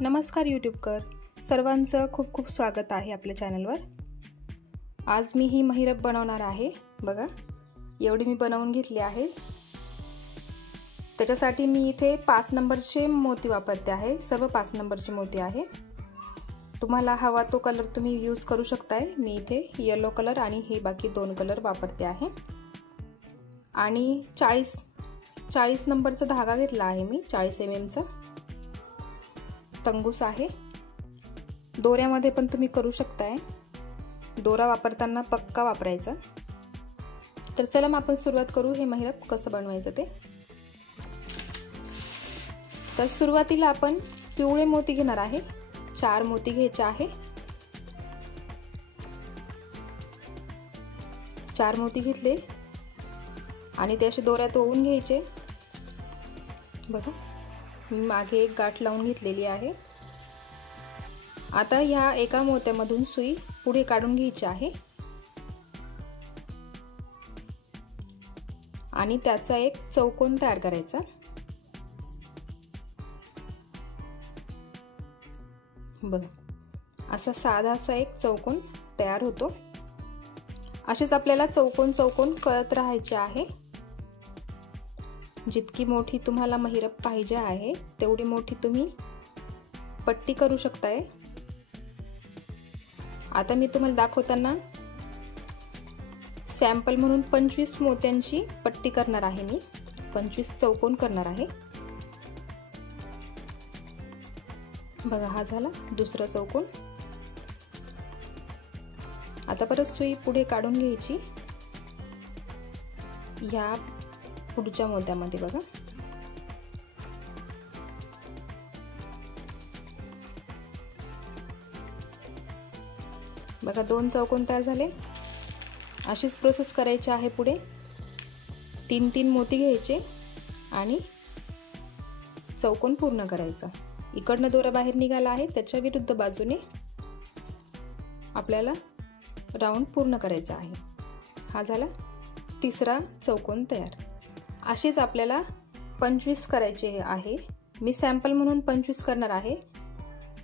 नमस्कार यूट्यूबकर सर्वांचं खूप खूप स्वागत आहे आपल्या चॅनलवर। आज मी ही महिरप बनवणार आहे। बघा एवढी मी बनवून घेतली आहे। त्याच्यासाठी मी इथे 5 नंबरचे मोती वापरते आहे। सर्व 5 नंबरचे मोती आहे। तुम्हाला हवा तो कलर तुम्ही यूज करू शकताय। मी इथे येलो कलर आणि हे बाकी 2 कलर वापरते आहे। आणि 40 नंबरचा धागा घेतला आहे मी, 40 mm चा तंगूस आहे। दोऱ्यामध्ये पण तुम्ही करू शकताय। दोरा वापरताना पक्का वापरायचा। तर चला मग आपण सुरुवात करू हे महिरप कसं बनवायचं ते। तर सुरुवातीला आपण पिवळे मोती घेणार आहे। 4 मोती घ्यायचे आहे। 4 मोती घेतले आणि ते असे दोऱ्यात ओवून घ्यायचे। बघा मी मागे एक गाठ लावून घेतलेली आहे। आता ह्या एका मोत्यामधून सुई पुढे काढून घ्यायची आहे आणि त्याचा एक चौकोन तयार करायचा। बघा असा साधा असा एक चौकोन तयार होतो। असेच आपल्याला चौकोन करत राहायचे आहे। जितकी मोठी तुम्हाला महिरप पाहिजे आहे तेवढी मोठी तुम्ही पट्टी करू शकताय। आता मी तुम्हाला दाखवताना सॅम्पल म्हणून 25 मोत्यांची पट्टी करणार आहे। मी 25 चौकोन करणार आहे। बघा हा झाला दुसरा चौकोन। आता परत सुई पुढे काढून घ्यायची या पुढच्या मोत्यामध्ये। बघा बघा 2 चौकोन तयार झाले। अशीच प्रोसेस करायची आहे पुढे। 3 मोती घ्यायचे आणि चौकोन पूर्ण करायचा। इकडनं दोरा बाहेर निघाला आहे, त्याच्या विरुद्ध बाजूने आपल्याला राऊंड पूर्ण करायचा आहे। हा झाला तिसरा चौकोन तयार। असेच आपल्याला 25 करायचे आहे। मी सॅम्पल म्हणून 25 करणार आहे।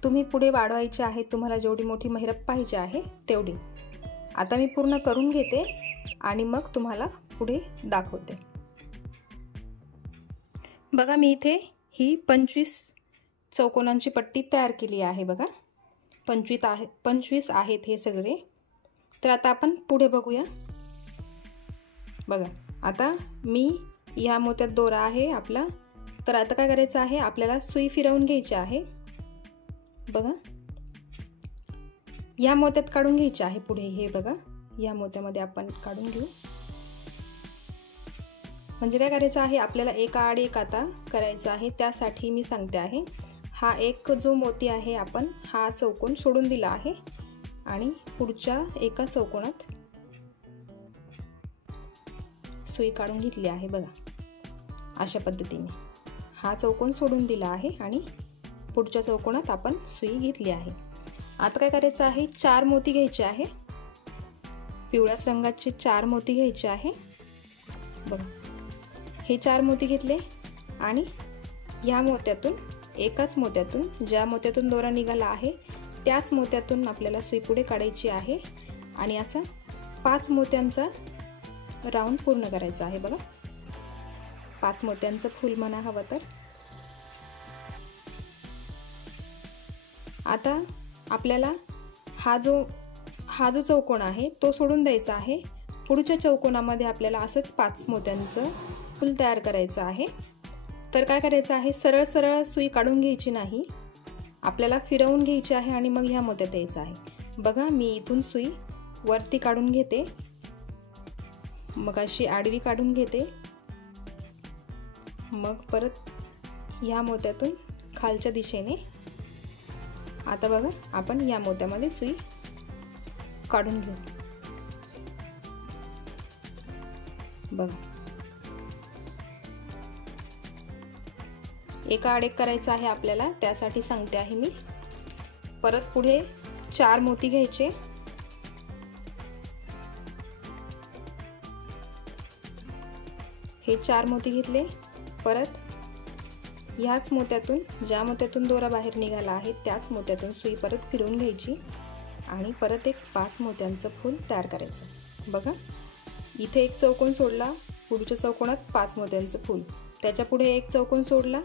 तुम्ही पुढे वाढवायचे आहे, तुम्हाला जेवढी मोठी महिरप पाहिजे आहे तेवढी। आता मी पूर्ण करून घेते आणि मग तुम्हाला पुढे दाखवते। बघा मी इथे ही 25 चौकोनांची पट्टी तयार केली आहे। बघा 25 आहेत हे सगळे। तर आता आपण पुढे बघूया। बघा आता मी या मोत्यात दोरा आहे आपला। तर आता काय करायचं आहे, आपल्याला सुई फिरवून घ्यायची आहे। बघा या मोत्यात काढून घ्यायचे आहे पुढे। हे बघा या मोत्यामध्ये आपण काढून घेऊ। म्हणजे काय करायचं आहे, आपल्याला एका आड एक आता करायचं आहे। त्यासाठी मी सांगते आहे, हा एक जो मोती आहे आपण हा चौकोन सोडून दिला आहे आणि पुढच्या एका चौकोनात सुई काढून घेतली आहे। बघा अशा पद्धतीने हा चौकोन सोडून दिला आहे आणि पुढच्या चौकोनात आपण सुई घेतली आहे। आता काय करायचं आहे, 4 मोती घ्यायचे आहे। पिवळ्याच रंगाचे 4 मोती घ्यायचे आहे। बघा हे 4 मोती घेतले आणि या मोत्यातून एकाच मोत्यातून ज्या मोत्यातून दोरा निघाला आहे त्याच मोत्यातून आपल्याला सुई पुढे काढायची आहे आणि असा 5 मोत्यांचा राऊंड पूर्ण करायचा आहे। बघा 5 मोत्यांचं फूल म्हणा हवं तर। आता आपल्याला हा जो चौकोन आहे तो सोडून द्यायचा आहे। पुढच्या चौकोनामध्ये आपल्याला असंच 5 मोत्यांचं फूल तयार करायचं आहे। तर काय करायचं आहे, सरळ सरळ सुई काढून घ्यायची नाही, आपल्याला फिरवून घ्यायची आहे आणि मग ह्या मोत्यात यायचं आहे। बघा मी इथून सुई वरती काढून घेते, मग अशी आडवी काढून घेते, मग परत ह्या मोत्यातून खालच्या दिशेने। आता बघा आपण या मोत्यामध्ये सुई काढून घेऊ। बघा एका आड एक करायचं आहे आपल्याला, त्यासाठी सांगते आहे मी। परत पुढे 4 मोती घ्यायचे। हे 4 मोती घेतले। परत ह्याच मोत्यातून, ज्या मोत्यातून दोरा बाहेर निघाला आहे त्याच मोत्यातून सुई परत फिरवून घ्यायची आणि परत एक 5 मोत्यांचं फूल तयार करायचं। बघा, इथे एक चौकोन सोडला, पुढच्या चौकोनात 5 मोत्यांचं फूल, त्याच्या पुढे एक चौकोन सोडला,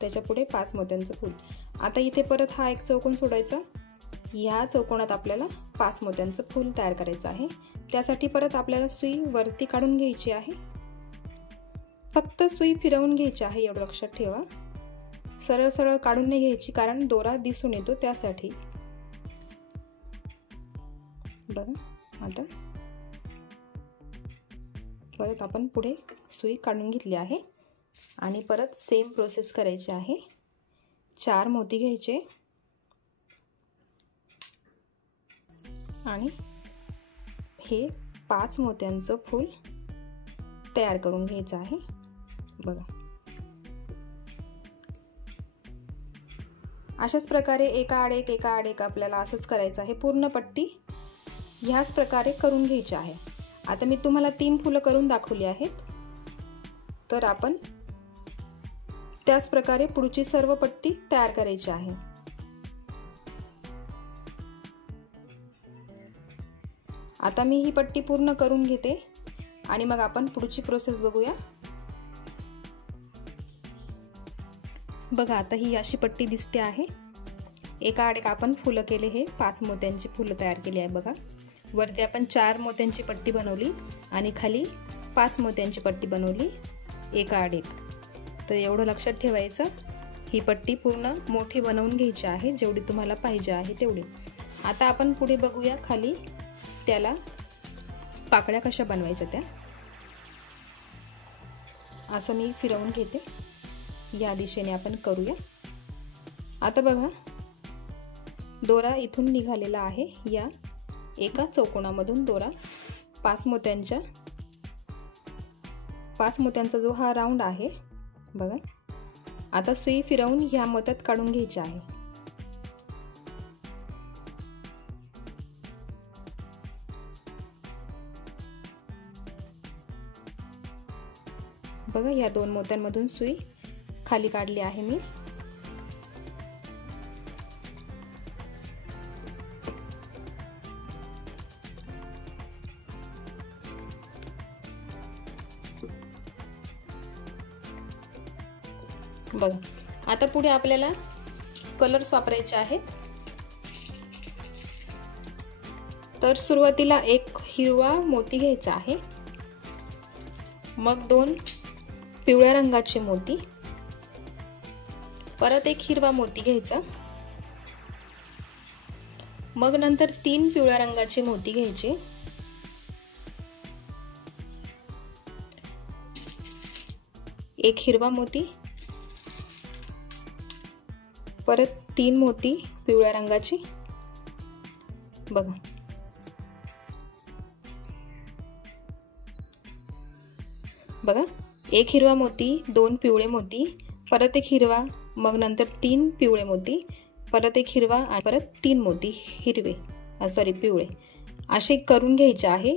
त्याच्या पुढे 5 मोत्यांचं फूल। आता इथे परत हा एक चौकोन सोडायचा, ह्या चौकोनात आपल्याला 5 मोत्यांचं फूल तयार करायचं आहे। त्यासाठी परत आपल्याला सुई वरती काढून घ्यायची आहे, फक्त सुई फिरवून घ्यायची आहे, एवढं लक्षात ठेवा। सरळ सरळ काढून नाही घ्यायची, कारण दोरा दिसून येतो त्यासाठी। बघा, आता परत आपण पुढे सुई काढून घेतली आहे आणि परत सेम प्रोसेस करायची आहे। 4 मोती घ्यायचे आणि हे 5 मोत्यांचं फूल तयार करून घ्यायचं आहे। बघा, अशाच प्रकारे एका आड एक आपल्याला असंच करायचं आहे। पूर्ण पट्टी ह्याच प्रकारे करून घ्यायची आहे। आता मी तुम्हाला 3 फुलं करून दाखवली आहेत, तर आपण त्याच प्रकारे पुढची सर्व पट्टी तयार करायची आहे। आता मी ही पट्टी पूर्ण करून घेते आणि मग आपण पुढची प्रोसेस बघूया। बघा, आता ही अशी पट्टी दिसते आहे। एका आड एक आपण फुलं केले, हे 5 मोत्यांची फुलं तयार केली आहे। बघा, वरती आपण 4 मोत्यांची पट्टी बनवली आणि खाली 5 मोत्यांची पट्टी बनवली, एका आड एक। तर एवढं लक्षात ठेवायचं, ही पट्टी पूर्ण मोठी बनवून घ्यायची आहे, जेवढी तुम्हाला पाहिजे आहे तेवढी। आता आपण पुढे बघूया, खाली त्याला पाकळ्या कशा बनवायच्या त्या। असं मी फिरवून घेते, या दिशेने आपण करूया। आता बघा, दोरा इथून निघालेला आहे, या एका चौकोनामधून दोरा 5 मोत्यांचा जो हा राऊंड आहे, बघा, आता सुई फिरवून ह्या मोत्यात काढून घ्यायची आहे। बघा, या 2 मोत्यांमधून सुई खाली काढली आहे मी। बघा, आता पुढे आपल्याला कलर्स वापरायचे आहेत। तर सुरुवातीला एक हिरवा मोती घ्यायचा आहे, मग 2 पिवळ्या रंगाचे मोती, परत एक हिरवा मोती घ्यायचा, मग नंतर 3 पिवळ्या रंगाचे मोती घ्यायचे, एक हिरवा मोती, परत 3 मोती पिवळ्या रंगाचे। बघा, बघा, एक हिरवा मोती, 2 पिवळे मोती, परत एक हिरवा, मग नंतर 3 पिवळे मोती, परत एक हिरवा आणि परत 3 मोती हिरवे, पिवळे, असे करून घ्यायचे आहे।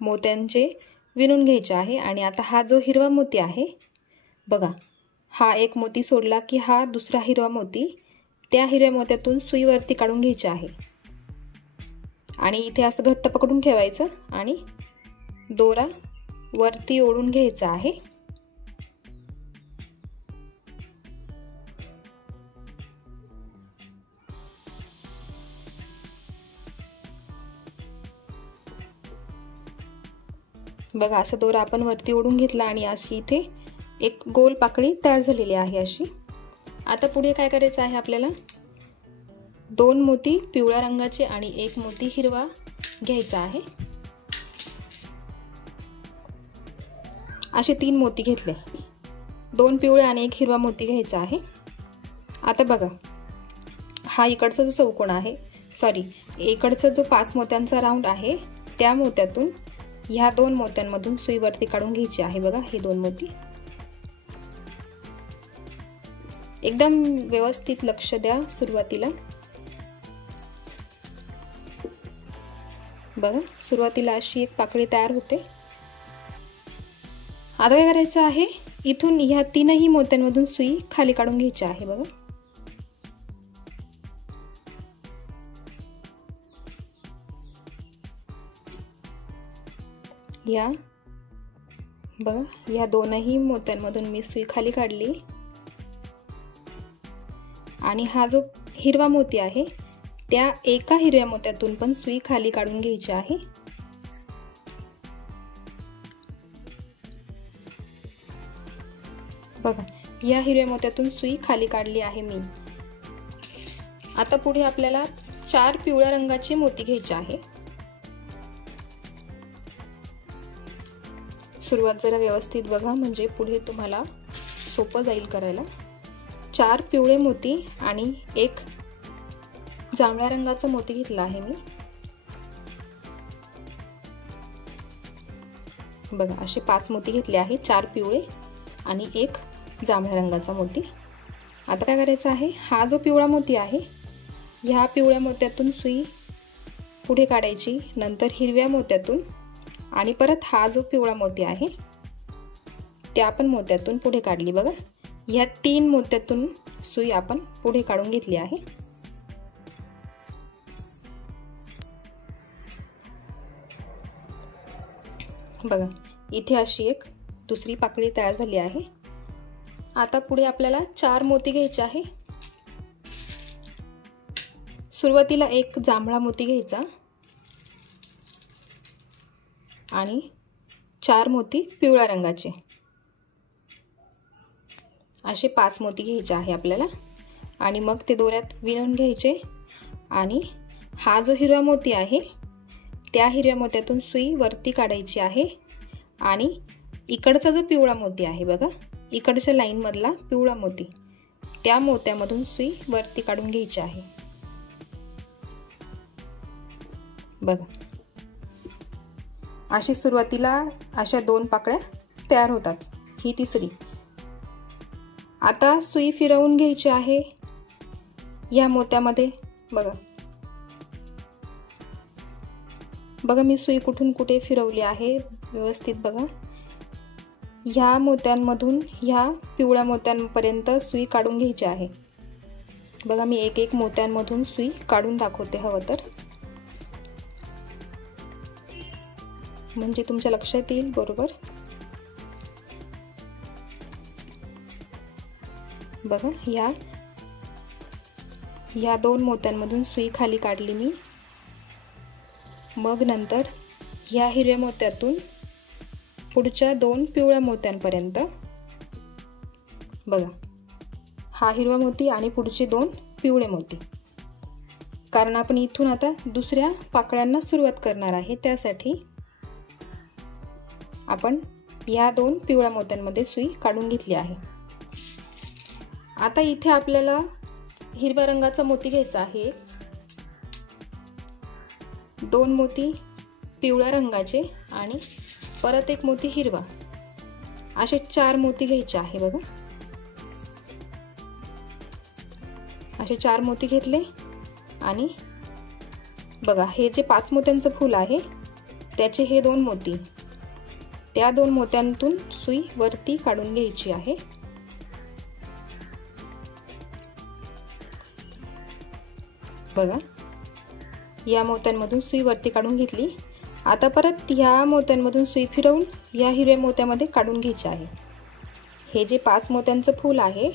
मोत्यांचे विणून घ्यायचे आहे। आणि आता हा जो हिरवा मोती आहे, बघा, हा एक मोती सोडला की हा दुसरा हिरवा मोती, त्या हिरव्या मोत्यातून सुई वरती काढून घ्यायची आहे आणि इथे असं घट्ट पकडून ठेवायचं आणि दोरा वरती ओढून घ्यायचा आहे। बघा, असं दोरा आपण वरती ओढून घेतला आणि अशी इथे एक गोल पाकळी तयार झालेली आहे अशी। आता पुढे काय करायचं आहे आपल्याला, 2 मोती पिवळ्या रंगाचे आणि 1 मोती हिरवा घ्यायचा आहे। असे 3 मोती घेतले, 2 पिवळे आणि 1 हिरवा मोती घ्यायचा आहे। आता बघा, हा इकडचा जो चौकोन आहे, इकडचा जो 5 मोत्यांचा राऊंड आहे, त्या मोत्यातून ह्या 2 मोत्यांमधून सुई वरती काढून घ्यायची आहे। बघा, हे 2 मोती एकदम व्यवस्थित लक्ष द्या सुरुवातीला। बघा, सुरुवातीला अशी एक पाकळी तयार होते। आता काय करायचं आहे, इथून ह्या तीनही मोत्यांमधून सुई खाली काढून घ्यायची आहे बघा। या बघा, या दोनही मोत्यांमधून मी सुई खाली काढली आणि हा जो हिरवा मोती आहे त्या एका हिरव्या मोत्यातून पण सुई खाली काढून घ्यायची आहे। बघा, या हिरव्या मोत्यातून सुई खाली काढली आहे मी। आता पुढे आपल्याला 4 पिवळ्या रंगाचे मोती घ्यायचे आहे। सुरुवात जरा व्यवस्थित बघा, म्हणजे पुढे तुम्हाला सोपं जाईल करायला। 4 पिवळे मोती आणि एक जांभळ्या रंगाचा मोती घेतला आहे मी। बघा, असे 5 मोती घेतले आहे, 4 पिवळे आणि एक जांभळ्या रंगाचा मोती। आता काय करायचं आहे, हा जो पिवळा मोती आहे ह्या पिवळ्या मोत्यातून सुई पुढे काढायची, नंतर हिरव्या मोत्यातून आणि परत हा जो पिवळा मोती आहे त्या पण मोत्यातून पुढे काढली। बघा, ह्या 3 मोत्यातून सुई आपण पुढे काढून घेतली आहे। बघा, इथे अशी एक दुसरी पाकळी तयार झाली आहे। आता पुढे आपल्याला 4 मोती घ्यायचे आहे। सुरुवातीला एक जांभळा मोती घ्यायचा आणि 4 मोती पिवळ्या रंगाचे, असे 5 मोती घ्यायचे आहे आपल्याला आणि मग ते दोऱ्यात विणून घ्यायचे आणि हा जो हिरवा मोती आहे त्या हिरव्या मोत्यातून सुई वरती काढायची आहे आणि इकडचा जो पिवळा मोती आहे बघा, इकडच्या लाईन मधला पिवळा मोती, त्या मोत्यामधून सुई वरती काढून घ्यायची आहे। बघा, अशी सुरुवातीला अशा 2 पाकळ्या तयार होतात, ही तिसरी। आता सुई फिरवून घ्यायची आहे या मोत्यामध्ये। बघा बघा, मी सुई कुठून कुठे फिरवली आहे व्यवस्थित बघा। ह्या मोत्यांमधून ह्या पिवळ्या मोत्यांपर्यंत सुई काढून घ्यायची आहे। बघा, मी एक एक मोत्यांमधून सुई काढून दाखवते हवं तर, म्हणजे तुमच्या लक्षात येईल बरोबर। बघा, या 2 मोत्यांमधून सुई खाली काढली मी। मग नंतर ह्या हिरव्या मोत्यातून पुढच्या 2 पिवळ्या मोत्यांपर्यंत, बघा हा हिरवा मोती आणि पुढचे 2 पिवळे मोती, कारण आपण इथून आता दुसऱ्या पाकळ्यांना सुरुवात करणार आहे, त्यासाठी आपण या 2 पिवळ्या मोत्यांमध्ये सुई काढून घेतली आहे। आता इथे आपल्याला हिरव्या रंगाचा मोती घ्यायचा आहे, 2 मोती पिवळ्या रंगाचे आणि परत एक मोती हिरवा, असे 4 मोती घ्यायचे आहे। बघा, असे 4 मोती घेतले आणि बघा, हे जे 5 मोत्यांचं फूल आहे त्याचे हे 2 मोती, त्या 2 मोत्यांतून सुई वरती काढून घ्यायची आहे। बघा, या मोत्यांमधून सुई वरती काढून घेतली। आता परत या मोत्यांमधून सुई फिरवून या हिरव्या मोत्यामध्ये काढून घ्यायचे आहे। हे जे 5 मोत्यांचं फूल आहे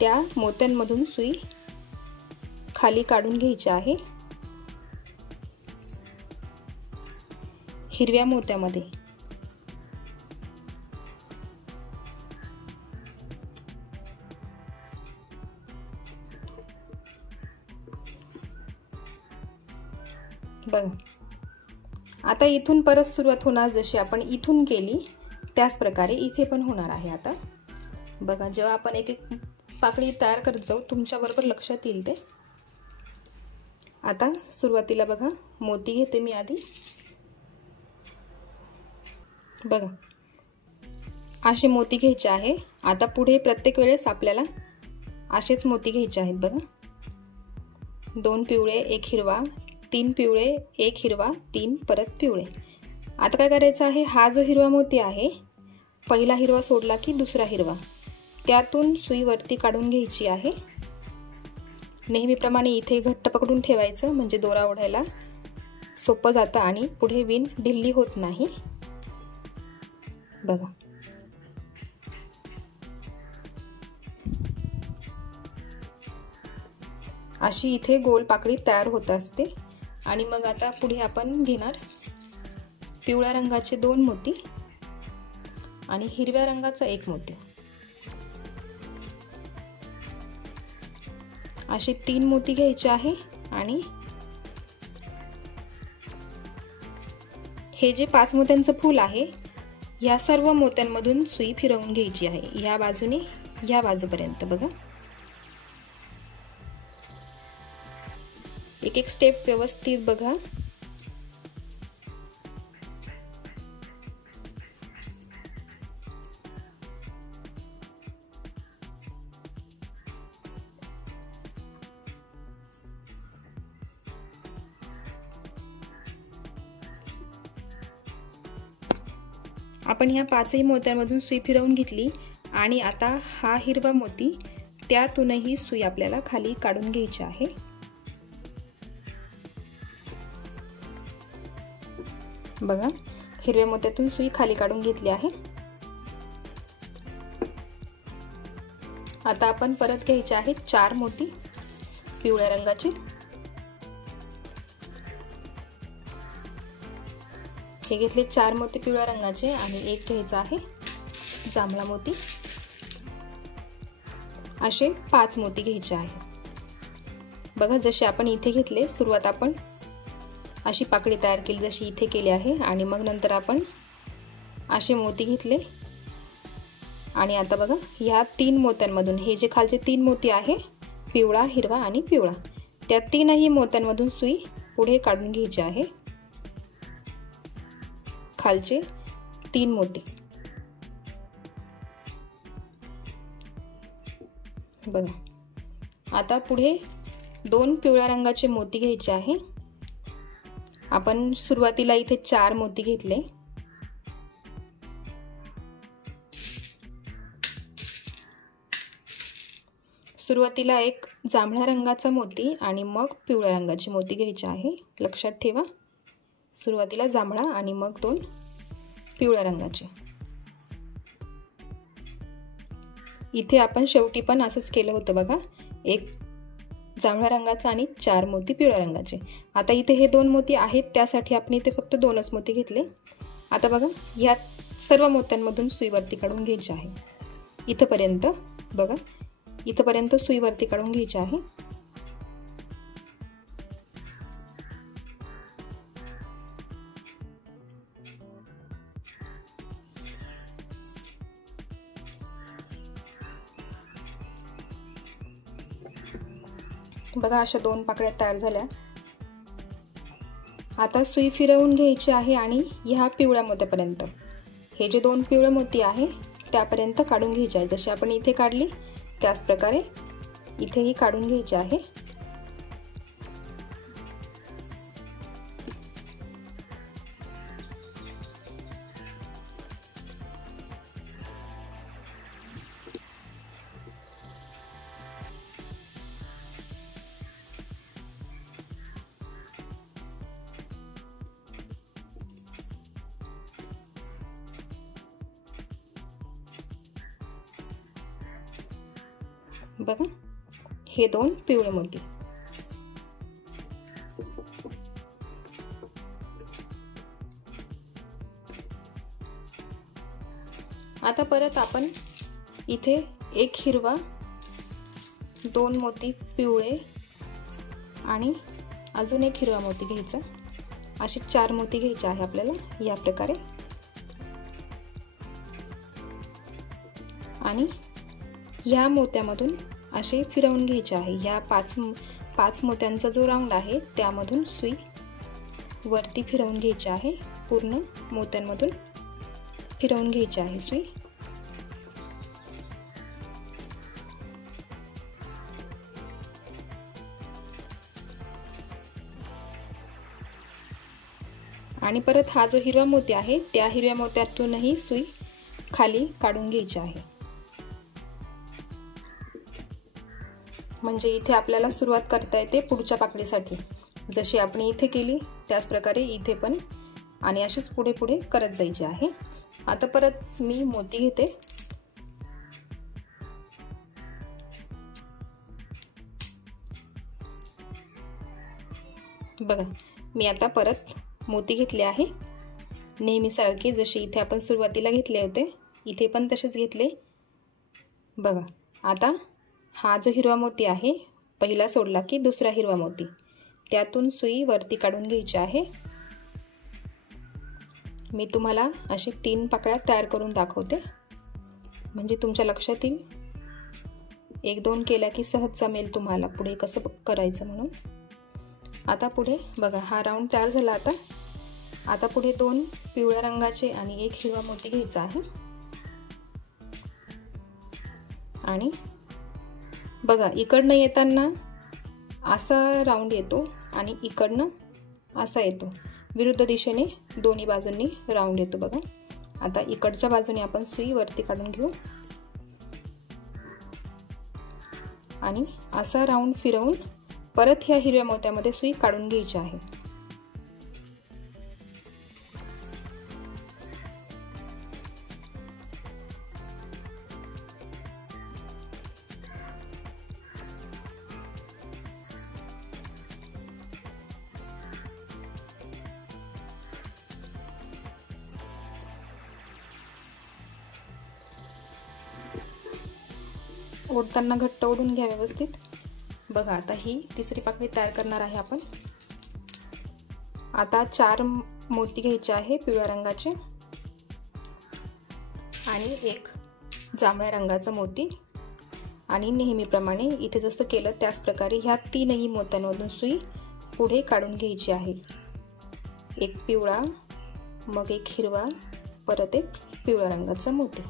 त्या मोत्यांमधून सुई खाली काढून घ्यायची आहे हिरव्या मोत्यामध्ये। बघा, आता इथून परत सुरुवात होणार, जशी आपण इथून केली त्याच प्रकारे इथे पण होणार आहे। आता बघा, जेव्हा आपण एक एक पाकळी तयार करत जाऊ तुमच्या बरोबर लक्षात येईल ते। आता सुरुवातीला बघा, मोती घेते मी आधी। बघा, असे मोती घ्यायचे आहे। आता पुढे प्रत्येक वेळेस आपल्याला असेच मोती घ्यायचे आहेत। बघा, 2 पिवळे, 1 हिरवा, 3 पिवळे, 1 हिरवा, 3 परत पिवळे। आता काय करायचं आहे, हा जो हिरवा मोती आहे पहिला हिरवा सोडला की दुसरा हिरवा, त्यातून सुई वरती काढून घ्यायची आहे। नेहमीप्रमाणे इथे घट्ट पकडून ठेवायचं, म्हणजे दोरा ओढायला सोपं जातं आणि पुढे विण ढिल्ली होत नाही। बघा, अशी इथे गोल पाकळी तयार होत असते। आणि मग आता पुढे आपण घेणार पिवळ्या रंगाचे 2 मोती आणि हिरव्या रंगाचा 1 मोती, असे 3 मोती घ्यायचे आहे। आणि हे जे 5 मोत्यांचं फूल आहे, या सर्व मोत्यांमधून सुई फिरवून घ्यायची आहे, या बाजूने या बाजूपर्यंत। बघा, एक एक स्टेप व्यवस्थित बघा। आपण ह्या 5ही मोत्यांमधून सुई फिरवून घेतली आणि आता हा हिरवा मोती, त्यातूनही सुई आपल्याला खाली काढून घ्यायची आहे। बघा, हिरव्या मोत्यातून सुई खाली काढून घेतली आहे। आता आपण परत घ्यायचे आहेत 4 मोती पिवळ्या रंगाचे। हे घेतले 4 मोती पिवळ्या रंगाचे आणि एक घ्यायचा आहे जांभळा मोती, असे 5 मोती घ्यायचे आहे। बघा, जसे आपण इथे घेतले, सुरुवात आपण अशी पाकळी तयार केली जशी इथे केली आहे, आणि मग नंतर आपण असे मोती घेतले। आणि आता बघा, ह्या 3 मोत्यांमधून, हे जे खालचे 3 मोती आहे, पिवळा, हिरवा आणि पिवळा, त्या 3ही मोत्यांमधून सुई पुढे काढून घ्यायची आहे, खालचे 3 मोती। बघा, आता पुढे 2 पिवळ्या रंगाचे मोती घ्यायचे आहे। आपण सुरुवातीला इथे 4 मोती घेतले, सुरुवातीला एक जांभळ्या रंगाचा मोती आणि मग पिवळ्या रंगाचे मोती घ्यायचे आहे। लक्षात ठेवा, सुरुवातीला जांभळा आणि मग 2 पिवळ्या रंगाचे। इथे आपण शेवटी पण असंच केलं होतं बघा, एक जांभळ्या रंगाचा आणि 4 मोती पिवळ्या रंगाचे। आता इथे हे 2 मोती आहेत, त्यासाठी आपण इथे फक्त 2च मोती घेतले। आता बघा, या सर्व मोत्यांमधून सुई वरती काढून घ्यायची आहे, इथपर्यंत। बघा, इथपर्यंत सुई वरती काढून घ्यायची आहे। बघा, अशा 2 पाकळ्या तयार झाल्या। आता सुई फिरवून घ्यायची आहे आणि ह्या पिवळ्या मोत्यापर्यंत, हे जे 2 पिवळे मोती आहे त्यापर्यंत काढून घ्यायचे आहे। जशी आपण इथे काढली त्याच प्रकारे इथेही काढून घ्यायचे आहे। बघा, हे 2 पिवळे मोती। आता परत आपण इथे एक हिरवा, 2 मोती पिवळे आणि अजून एक हिरवा मोती घ्यायचा, असे 4 मोती घ्यायचे आहे आपल्याला या प्रकारे। आणि या मोत्यामधून असे फिरवून घ्यायचे आहे। या 5 मोत्यांचा जो राऊंड आहे त्यामधून सुई वरती फिरवून घ्यायची आहे, पूर्ण मोत्यांमधून फिरवून घ्यायची आहे सुई। आणि परत हा जो हिरवा मोती आहे त्या हिरव्या मोत्यातूनही सुई खाली काढून घ्यायची आहे। म्हणजे इथे आपल्याला सुरुवात करता येते पुढच्या पाकळीसाठी। जशी आपण इथे केली त्याच प्रकारे इथे पण आणि अशीच पुढे पुढे करत जायचे आहे। आता परत मी मोती घेते। बघा मी आता परत मोती घेतले आहे, नेहमीसारखे जसे इथे आपण सुरुवातीला घेतले होते इथे पण तसेच घेतले। बघा आता हा जो हिरवा मोती आहे पहिला सोडला की दुसरा हिरवा मोती, त्यातून सुई वरती काढून घ्यायची आहे। मी तुम्हाला अशी 3 पाकळ्या तयार करून दाखवते म्हणजे तुमच्या लक्षात येईल। 1-2 केल्या की सहज जमेल तुम्हाला पुढे कसं करायचं म्हणून। आता पुढे बघा हा राऊंड तयार झाला। आता पुढे 2 पिवळ्या रंगाचे आणि 1 हिरवा मोती घ्यायचा आहे आणि बघा इकडनं येताना असा राऊंड येतो आणि इकडनं असा येतो, विरुद्ध दिशेने दोन्ही बाजूंनी राऊंड येतो। बघा आता इकडच्या बाजूने आपण सुई वरती काढून घेऊ आणि असा राऊंड फिरवून परत ह्या हिरव्या मोत्यामध्ये सुई काढून घ्यायची आहे। ओढताना घट्ट ओढून घ्या व्यवस्थित। बघा आता ही तिसरी पाकळी तयार करणार आहे आपण। आता 4 मोती घ्यायचे आहे पिवळ्या रंगाचे आणि 1 जांभळ्या रंगाचा मोती आणि नेहमीप्रमाणे इथे जसं केलं त्याच प्रकारे ह्या 3ही मोत्यांमधून सुई पुढे काढून घ्यायची आहे। 1 पिवळा, मग 1 हिरवा, परत 1 पिवळ्या रंगाचा मोती।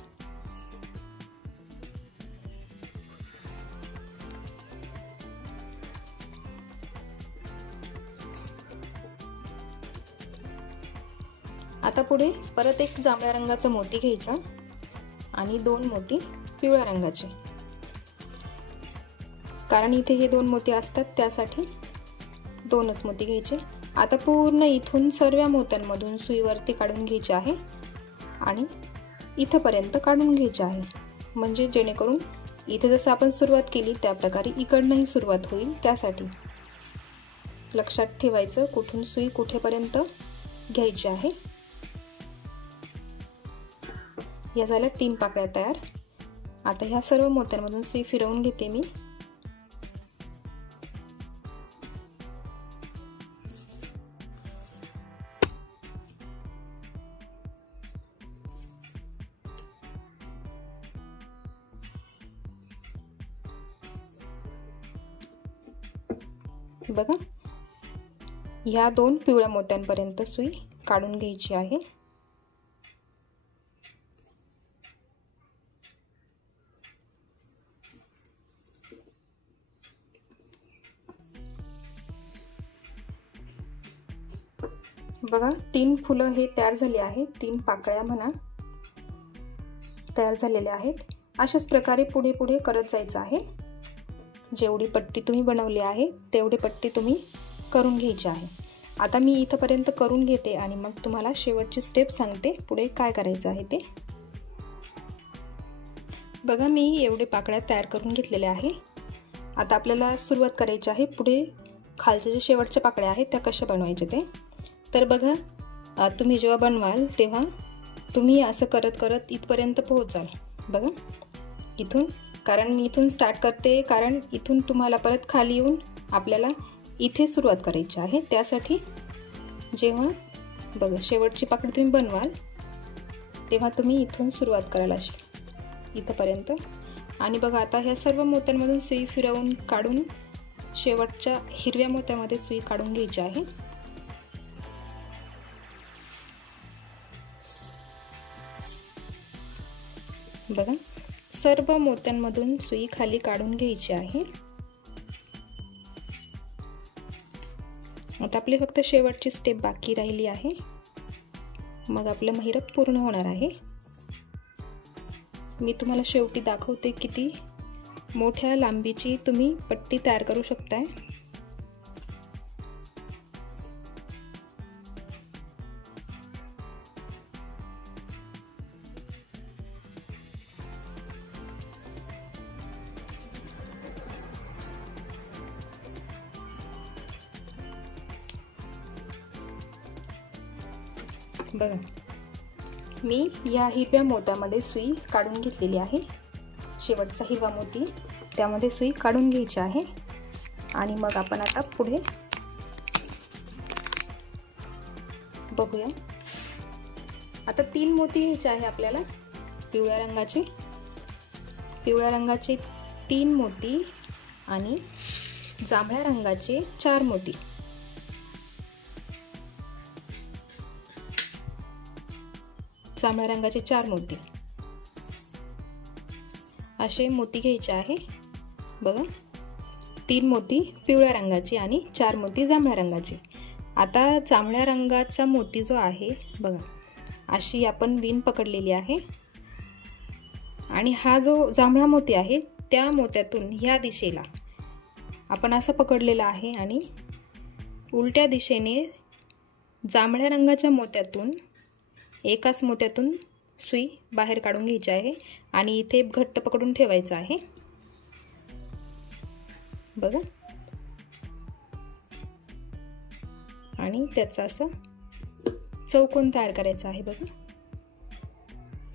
आता पुढे परत 1 जांभळ्या रंगाचा मोती घ्यायचा आणि 2 मोती पिवळ्या रंगाचे, कारण इथे हे 2 मोती असतात त्यासाठी 2च मोती घ्यायचे। आता पूर्ण इथून सर्व मोत्यांमधून सुई वरती काढून घ्यायची आहे आणि इथपर्यंत काढून घ्यायची आहे, म्हणजे जेणेकरून इथे जसं आपण सुरुवात केली त्या प्रकारे इकडनंही सुरुवात होईल। त्यासाठी लक्षात ठेवायचं कुठून सुई कुठेपर्यंत घ्यायची आहे। या झाल्या 3 पाकळ्या तयार। आता ह्या सर्व मोत्यांमधून सुई फिरवून घेते मी। बघा ह्या 2 पिवळ्या मोत्यांपर्यंत सुई काढून घ्यायची आहे। बघा 3 फुलं हे तयार झाले आहेत, 3 पाकळ्या म्हणा तयार झालेल्या आहेत। अशाच प्रकारे पुढे पुढे करत जायचं आहे। जेवढी पट्टी तुम्ही बनवली आहे तेवढी पट्टी तुम्ही करून घ्यायची आहे। आता मी इथपर्यंत करून घेते आणि मग तुम्हाला शेवटची स्टेप सांगते पुढे काय करायचं आहे ते। बघा मी एवढे पाकळ्या तयार करून घेतलेल्या आहे। आता आपल्याला सुरुवात करायची आहे पुढे खालचे जे शेवटच्या पाकळ्या आहेत त्या कशा बनवायचे ते। तर बघा तुम्ही जेव्हा बनवाल तेव्हा तुम्ही असं करत करत इथपर्यंत पोहोचाल। बघा इथून, कारण मी इथून स्टार्ट करते, कारण इथून तुम्हाला परत खाली येऊन आपल्याला इथे सुरुवात करायची आहे। त्यासाठी जेव्हा बघा शेवटची पाकळी तुम्ही बनवाल तेव्हा तुम्ही इथून सुरुवात करायला अशी इथपर्यंत। आणि बघा आता ह्या सर्व मोत्यांमधून सुई फिरवून काढून शेवटच्या हिरव्या मोत्यामध्ये सुई काढून घ्यायची आहे। बघा सर्व मोत्यांमधून सुई खाली काढून घ्यायची आहे। आता आपली फक्त शेवटची स्टेप बाकी राहिली आहे, मग आपलं महिरप पूर्ण होणार आहे। मी तुम्हाला शेवटी दाखवते किती मोठ्या लांबीची तुम्ही पट्टी तयार करू शकताय। बघा, मी या हिरव्या मोत्यामध्ये सुई काढून घेतलेली आहे। शेवटचा हिरवा मोती त्यामध्ये सुई काढून घ्यायची आहे आणि मग आपण आता पुढे बघूया। आता 3 मोती घ्यायचे आहे आपल्याला पिवळ्या रंगाचे 3 मोती आणि जांभळ्या रंगाचे 4 मोती। जांभळ्या रंगाचे 4 मोती असे मोती घ्यायचे आहे। बघा, 3 मोती पिवळ्या रंगाचे आणि 4 मोती जांभळ्या रंगाचे। आता जांभळ्या रंगाचा मोती जो आहे बघा, अशी आपण विण पकडलेली आहे आणि हा जो जांभळा मोती आहे त्या मोत्यातून ह्या दिशेला आपण असं पकडलेलं आहे आणि उलट्या दिशेने जांभळ्या रंगाच्या मोत्यातून एकाच मोत्यातून सुई बाहेर काढून घ्यायची आहे आणि इथे घट्ट पकडून ठेवायचं आहे। बघा, आणि त्याचा असं चौकोन तयार करायचा आहे। बघा,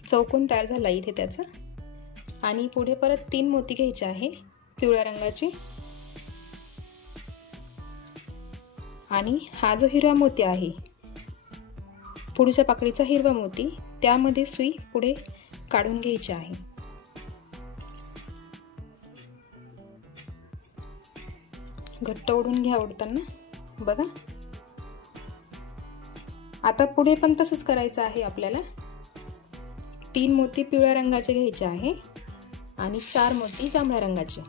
चौकोन तयार झाला इथे त्याचा। आणि पुढे परत 3 मोती घ्यायचे आहे पिवळ्या रंगाचे आणि हा जो हिरवा मोती आहे पुढच्या पाकळीचा हिरवा मोती त्यामध्ये सुई पुढे काढून घ्यायची आहे। घट्ट ओढून घ्या ओढताना। बघा, आता पुढे पण तसंच करायचं आहे आपल्याला। 3 मोती पिवळ्या रंगाचे घ्यायचे आहे आणि 4 मोती जांभळ्या रंगाचे।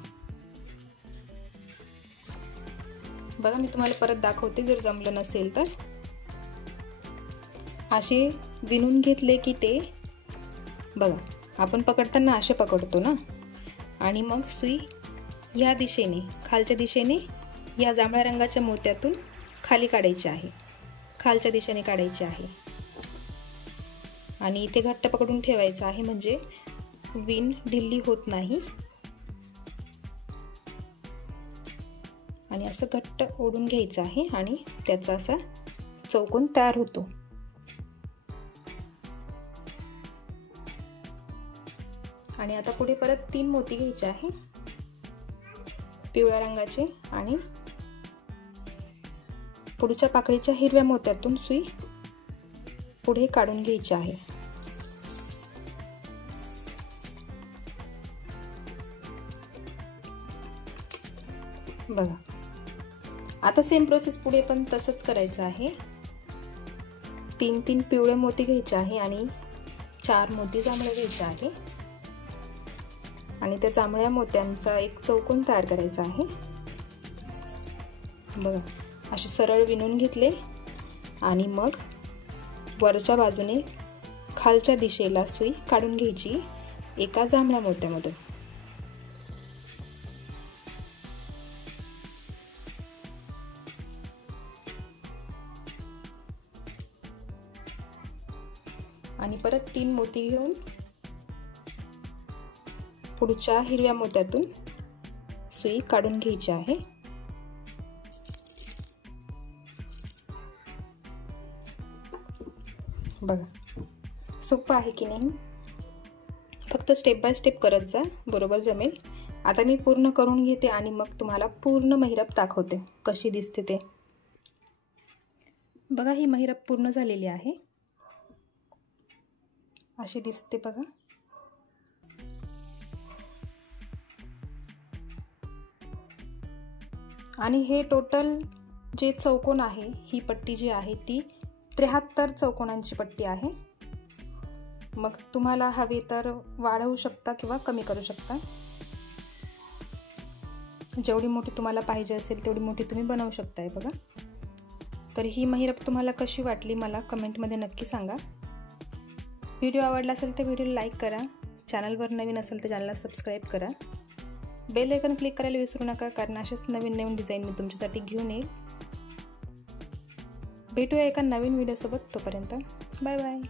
बघा, मी तुम्हाला परत दाखवते जर जमलं नसेल तर। असे विणून घेतले की ते बघा, आपण पकडताना असे पकडतो ना, आणि मग सुई या दिशेने खालच्या दिशेने या जांभळ्या रंगाच्या मोत्यातून खाली काढायची आहे, खालच्या दिशेने काढायची आहे आणि इथे घट्ट पकडून ठेवायचं आहे म्हणजे विण ढिल्ली होत नाही। आणि असं घट्ट ओढून घ्यायचं आहे आणि त्याचा असा चौकोन तयार होतो। आणि आता पुढे परत 3 मोती घ्यायचे आहे पिवळ्या रंगाचे आणि पुढच्या पाकळीच्या हिरव्या मोत्यातून सुई पुढे काढून घ्यायची आहे। बघा, आता सेम प्रोसेस पुढे पण तसंच करायचं आहे। 3 पिवळे मोती घ्यायचे आहे आणि 4 मोती जांभळे घ्यायचे आहे आणि त्या जांभळ्या मोत्यांचा एक चौकोन तयार करायचा आहे। बघा, असे सरळ विणून घेतले आणि मग वरच्या बाजूने खालच्या दिशेला सुई काढून घ्यायची एका जांभळ्या मोत्यामधून। आणि परत 3 मोती घेऊन पुढच्या हिरव्या मोत्यातून सुई काढून घ्यायची आहे। बघा, सोपं आहे की नाही? फक्त स्टेप बाय स्टेप करत जा, बरोबर जमेल। आता मी पूर्ण करून घेते आणि मग तुम्हाला पूर्ण महिरप दाखवते कशी दिसते ते। बघा, ही महिरप पूर्ण झालेली आहे, अशी दिसते बघा। आणि हे टोटल जे चौकोन आहे, ही पट्टी जी आहे ती 73 चौकोनांची पट्टी आहे। मग तुम्हाला हवे तर वाढवू शकता किंवा कमी करू शकता, जेवढी मोठी तुम्हाला पाहिजे असेल तेवढी मोठी तुम्ही बनवू शकताय। बघा, तर ही महिरप तुम्हाला कशी वाटली मला कमेंटमध्ये नक्की सांगा। व्हिडिओ आवडला असेल तर व्हिडिओला लाईक करा, चॅनलवर नवीन असेल तर चॅनलला सबस्क्राईब करा. बेल आयकॉन क्लिक करायला विसरू नका, कारण अशाच नवीन नवीन डिझाईन मी तुमच्यासाठी घेऊन येईल. भेटूया एका नवीन व्हिडिओसोबत. तोपर्यंत बाय बाय.